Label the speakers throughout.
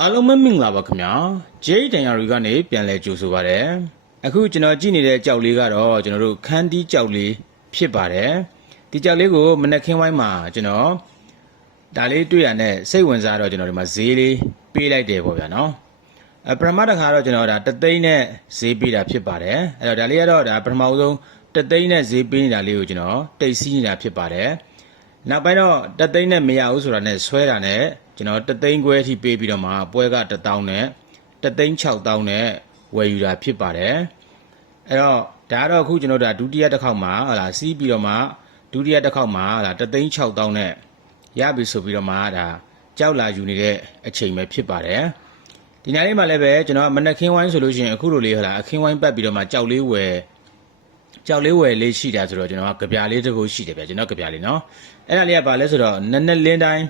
Speaker 1: အားလုံးပဲမင်္ဂလာပါခင်ဗျာဂျေးတန်ယာရီကနေပြန်လဲကြိုဆိုပါရစေအခုကျွန်တော်ကြည့်နေတဲ့ကြောက်လေးကတော့ကျွန်တော်တို့ခန်းတီးကြောက်လေးဖြစ်ပါတယ်ဒီကြောက်လေးကိုမနက်ခင်းဝိုင်းမှာကျွန်တော်ဒါလေးတွေ့ရတဲ့စိတ်ဝင်စားတော့ကျွန်တော်ဒီမှာဈေးလေးပေးလိုက်တယ်ပေါ့ဗျာနော်အပထမတစ်ခါတော့ကျွန်တော်ဒါတသိန်းနဲ့ဈေးပေးတာဖြစ်ပါတယ်အဲ့တော့ဒါလေးကတော့ဒါပထမဆုံးတသိန်းနဲ့ဈေးပေးနေတာလေးကိုကျွန်တော်တိတ်စီးနေတာဖြစ်ပါတယ် နောက်ပိုင်းတော့တသိန်းနဲ့မရဘူးဆိုတာနဲ့ဆွဲတာနဲ့ကျွန်တော်တသိန်းခွဲအထိပေးပြီးတော့မှပွဲက1000နဲ့တသိန်း6000နဲ့ဝယ်ယူတာဖြစ်ပါတယ်အဲ့တော့ဒါကတော့အခုကျွန်တော်တို့ဒါဒုတိယတစ်ခေါက်မှာဟလာစီးပြီးတော့မှဒုတိယတစ်ခေါက်မှာဟလာတသိန်း6000နဲ့ရပြီဆိုပြီးတော့မှဒါကြောက်လာယူနေတဲ့အချိန်ပဲဖြစ်ပါတယ်ဒီနေ့လေးမှာလည်းပဲကျွန်တော်ကမနက်ခင်းဝိုင်းဆိုလို့ရှိရင်အခုလိုလေးဟလာအခင်းဝိုင်းပတ်ပြီးတော့မှကြောက်လေးဝယ် ကြောက်လေးဝယ်လေးရှိတာဆိုတော့ကျွန်တော်ကကြပြလေးတစ်ခုရှိတယ်ဗျကျွန်တော်ကြပြလေးနော်အဲ့ဒါလေးကဘာလဲဆိုတော့နက်နက်လင်းတိုင်း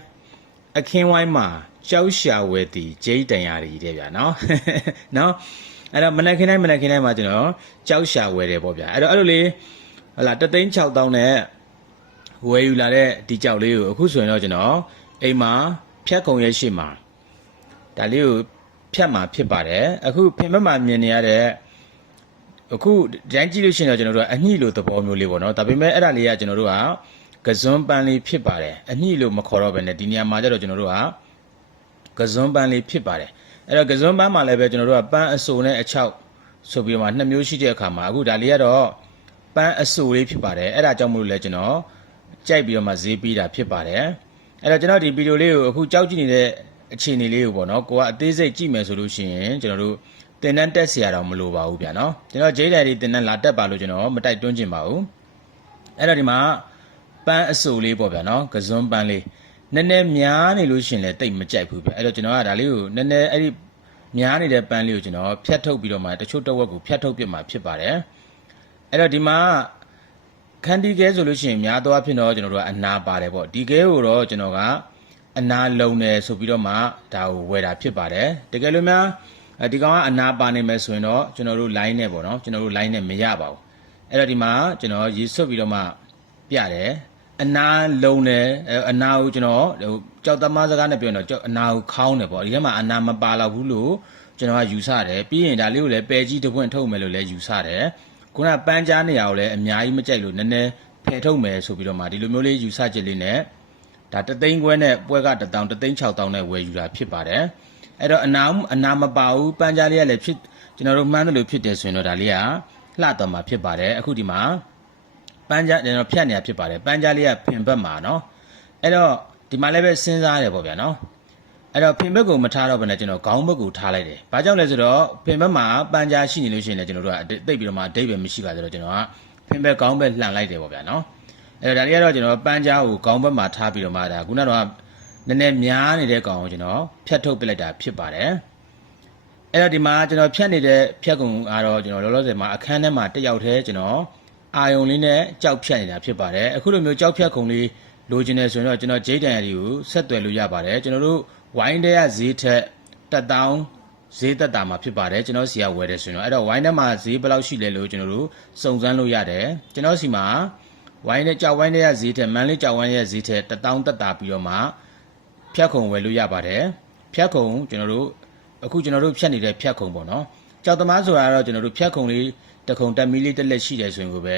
Speaker 1: အခင်းဝိုင်းမှာကြောက်ရှာဝယ်တီဂျိတ်တန်ရာတွေတဲ့ဗျာနော်နော်အဲ့တော့မနက်ခင်းတိုင်းမနက်ခင်းတိုင်းမှာကျွန်တော်ကြောက်ရှာဝယ်တယ်ပေါ့ဗျာအဲ့တော့အဲ့လိုလေးဟလာတသိန်း6000နဲ့ဝယ်ယူလာတဲ့ဒီကြောက်လေးကိုအခုဆိုရင်တော့ကျွန်တော်အိမ်မှာဖြတ်ခုံရဲ့ရှေ့မှာဒါလေးကိုဖြတ်မှာဖြစ်ပါတယ်အခုဖင်ဘက်မှာမြင်နေရတဲ့ အခုဒီတိုင်းကြည့်လို့ရှိရင်တော့ကျွန်တော်တို့ကအညှိလိုသဘောမျိုးလေးပေါ့နော်ဒါပေမဲ့အဲ့ဒါလေးကကျွန်တော်တို့ကကစွန်းပန်းလေးဖြစ်ပါတယ်အညှိလိုမခေါ်တော့ဘဲနဲ့ဒီနေရာမှာကျတော့ကျွန်တော်တို့ကကစွန်းပန်းလေးဖြစ်ပါတယ်အဲ့တော့ကစွန်းပန်းမှာလည်းပဲကျွန်တော်တို့ကပန်းအဆူနဲ့အချောက်ဆိုပြီးတော့မှနှစ်မျိုးရှိတဲ့အခါမှာအခုဒါလေးကတော့ပန်းအဆူလေးဖြစ်ပါတယ်အဲ့ဒါကြောင့်မလို့လဲကျွန်တော်ကြိုက်ပြီးတော့မှဈေးပြီးတာဖြစ်ပါတယ်အဲ့တော့ကျွန်တော်ဒီဗီဒီယိုလေးကိုအခုကြောက်ကြည့်နေတဲ့အခြေအနေလေးကိုပေါ့နော်ကိုကအသေးစိတ်ကြည့်မယ်ဆိုလို့ရှိရင်ကျွန်တော်တို့ တင်တန်းတက်เสียတော့မလိုပါဘူးဗျာနော်ကျွန်တော်ဂျိတ်တယ်ဒီတင်တန်းလာတက်ပါလို့ကျွန်တော်မတိုက်တွန်းချင်ပါဘူးအဲ့တော့ဒီမှာပန်းအဆူလေးပေါ့ဗျာနော်ကစွန်းပန်းလေးနည်းနည်းများနေလို့ရှရင်လည်းတိတ်မကြိုက်ဘူးဗျအဲ့တော့ကျွန်တော်ကဒါလေးကိုနည်းနည်းအဲ့ဒီများနေတဲ့ပန်းလေးကိုကျွန်တော်ဖြတ်ထုတ်ပြီးတော့မှတချို့တစ်ဝက်ကိုဖြတ်ထုတ်ပြမှာဖြစ်ပါတယ်အဲ့တော့ဒီမှာခန်းဒီကဲဆိုလို့ရှိရင်များသောအားဖြင့်တော့ကျွန်တော်တို့ကအနာပါတယ်ပေါ့ဒီကဲကိုတော့ကျွန်တော်ကအနာလုံတယ်ဆိုပြီးတော့မှဒါကိုဝယ်တာဖြစ်ပါတယ်တကယ်လို့များ အဲ ဒီကောင်ကအနာပါနေမယ်ဆိုရင်တော့ကျွန်တော်တို့ line နဲ့ပေါ့နော်ကျွန်တော်တို့ line နဲ့မရပါဘူးအဲ့တော့ဒီမှာကျွန်တော်ရေးဆွတ်ပြီးတော့မှပြတယ်အနာလုံးတယ်အဲအနာကိုကျွန်တော်ဟိုကြောက်သမားစကားနဲ့ပြောရင်တော့ကြောက်အနာကိုခေါင်းတယ်ပေါ့ဒီထဲမှာအနာမပါတော့ဘူးလို့ကျွန်တော်ကယူဆတယ်ပြီးရင်ဒါလေးကိုလည်းပယ်ကြီးတစ်ပွင့်ထုတ်မယ်လို့လည်းယူဆတယ်ခုနကပန်းကြားနေရကိုလည်းအများကြီးမကြိုက်လို့နည်းနည်းဖယ်ထုတ်မယ်ဆိုပြီးတော့မှဒီလိုမျိုးလေးယူဆချက်လေးနဲ့ဒါတသိန်းခွဲနဲ့ပွဲက1000 3000နဲ့ဝယ်ယူတာဖြစ်ပါတယ် အဲ့တော့အနာအနာမပါဘူးပန်းကြားလေးကလည်းဖြစ်ကျွန်တော်တို့မှန်းတယ်လို့ဖြစ်တယ်ဆိုရင်တော့ဒါလေးကလှတော့မှာဖြစ်ပါတယ်အခုဒီမှာပန်းကြားကျွန်တော်ဖြတ်နေတာဖြစ်ပါတယ်ပန်းကြားလေးကဖင်ဘက်မှာနော်အဲ့တော့ဒီမှာလည်းပဲစဉ်းစားရတယ်ပေါ့ဗျာနော်အဲ့တော့ဖင်ဘက်ကိုမထားတော့ဘဲနဲ့ကျွန်တော်ခေါင်းဘက်ကိုထားလိုက်တယ်။ဘာကြောင့်လဲဆိုတော့ဖင်ဘက်မှာပန်းကြားရှိနေလို့ရှိရင်လည်းကျွန်တော်တို့ကတိတ်ပြီးတော့မှအတိတ်ပဲမရှိပါသေးတော့ကျွန်တော်ကဖင်ဘက်ခေါင်းဘက်လှန်လိုက်တယ်ပေါ့ဗျာနော်။အဲ့တော့ဒါလေးကတော့ကျွန်တော်ပန်းကြားကိုခေါင်းဘက်မှာထားပြီးတော့မှဒါခုနကတော့ နည်းနည်းများနေတဲ့ကောင်ကိုကျွန်တော်ဖြတ်ထုတ်ပစ်လိုက်တာဖြစ်ပါတယ်အဲ့တော့ဒီမှာကျွန်တော်ဖြတ်နေတဲ့ဖြတ်ကုံကတော့ကျွန်တော်လောလောဆယ်မှာအခန်းထဲမှာတက်ရောက်သေးကျွန်တော်အာယုံလေးနဲ့ကြောက်ဖြတ်နေတာဖြစ်ပါတယ်အခုလိုမျိုးကြောက်ဖြတ်ကုံလေးလိုချင်တယ်ဆိုရင်တော့ကျွန်တော်ဂျိတ်တန်ရည်ကိုဆက်သွယ်လို့ရပါတယ်ကျွန်တော်တို့ဝိုင်းတဲ့ကဈေးထက်တက်တောင်းဈေးသက်တာမှာဖြစ်ပါတယ်ကျွန်တော်စီကဝယ်တယ်ဆိုရင်တော့အဲ့တော့ဝိုင်းထဲမှာဈေးဘယ်လောက်ရှိလဲလို့ကျွန်တော်တို့စုံစမ်းလို့ရတယ်ကျွန်တော်စီမှာဝိုင်းတဲ့ကြောက်ဝိုင်းတဲ့ကဈေးထက်မန်လေးကြောက်ဝိုင်းရဲ့ဈေးထက်တက်တောင်းတက်တာပြီးတော့မှ ဖြတ်ခုံဝယ်လို့ရပါတယ်ဖြတ်ခုံကျွန်တော်တို့အခုကျွန်တော်တို့ဖြတ်နေတဲ့ဖြတ်ခုံပေါ့နော်ကြောက်သမားဆိုတာကတော့ကျွန်တော်တို့ဖြတ်ခုံလေးတစ်ခုံတက်မီလေးတစ်လက်ရှိတယ်ဆိုရင်ကိုပဲ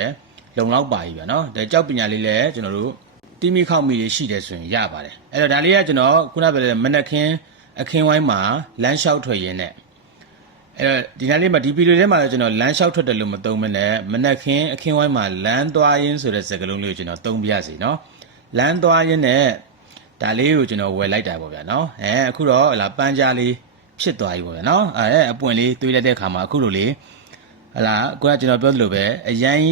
Speaker 1: လုံလောက်ပါပြီဗျာနော်ဒါကြောက်ပညာလေးလည်းကျွန်တော်တို့တီမီခောက်မီလေးရှိတယ်ဆိုရင်ရပါတယ်အဲ့တော့ဒါလေးကကျွန်တော်ခုနကပြောတဲ့မနက်ခင်းအခင်းဝိုင်းမှာလမ်းလျှောက်ထွက်ရင်းနဲ့အဲ့တော့ဒီနေ့လေးမှာဒီဗီဒီယိုထဲမှာလည်းကျွန်တော်လမ်းလျှောက်ထွက်တယ်လို့မသုံးမနဲ့မနက်ခင်းအခင်းဝိုင်းမှာလမ်းသွားရင်းဆိုတဲ့စကားလုံးလေးကိုကျွန်တော်သုံးပြရစီနော်လမ်းသွားရင်းနဲ့ ဒါလေးကိုကျွန်တော်ဝယ်လိုက်တာပေါ့ဗျာနော်အဲအခုတော့ဟလာပန်းကြားလေးဖြစ်သွားပြီပေါ့ဗျာနော်အဲအပွင့်လေးတွေးလိုက်တဲ့အခါမှာအခုလိုလေးဟလာကိုကကျွန်တော်ပြောသလိုပဲအရင်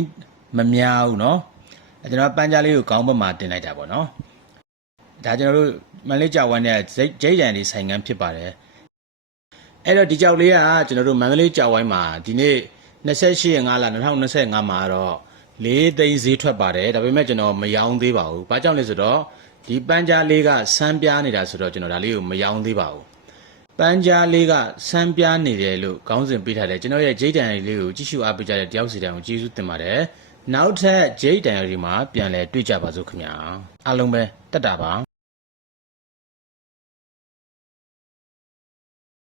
Speaker 1: မများဘူးနော်အဲကျွန်တော်ပန်းကြားလေးကိုကောင်းဘက်မှာတင်လိုက်တာပေါ့နော်ဒါကျွန်တော်တို့မန်လေးကြောက်ဝမ်းတဲ့ဂျိတ်ဂျိတ်တန်လေးဆိုင်ငန်းဖြစ်ပါတယ်အဲ့တော့ဒီကြောက်လေးကကျွန်တော်တို့မန်ကလေးကြောက်ဝိုင်းမှာဒီနေ့28ရက်5လ2025မှာတော့၄သိန်းဈေးထွက်ပါတယ်ဒါပေမဲ့ကျွန်တော်မယောင်းသေးပါဘူးဘာကြောင့်လဲဆိုတော့ ဒီပန်းကြားလေးကဆန်းပြားနေတာဆိုတော့ကျွန်တော်ဒါလေးကိုမယောင်းသေးပါဘူးပန်းကြားလေးကဆန်းပြားနေတယ်လို့ခေါင်းစဉ်ပေးထားတယ်ကျွန်တော်ရဲ့ဂျိတ်တန်လေးကိုကြည့်ရှုအားပေးကြတဲ့တယောက်စီတိုင်းကိုကျေးဇူးတင်ပါတယ်နောက်ထပ်ဂျိတ်တန်ရီမှာပြန်လဲတွေ့ကြပါစို့ခင်ဗျာအားလုံးပဲတက်တာပါ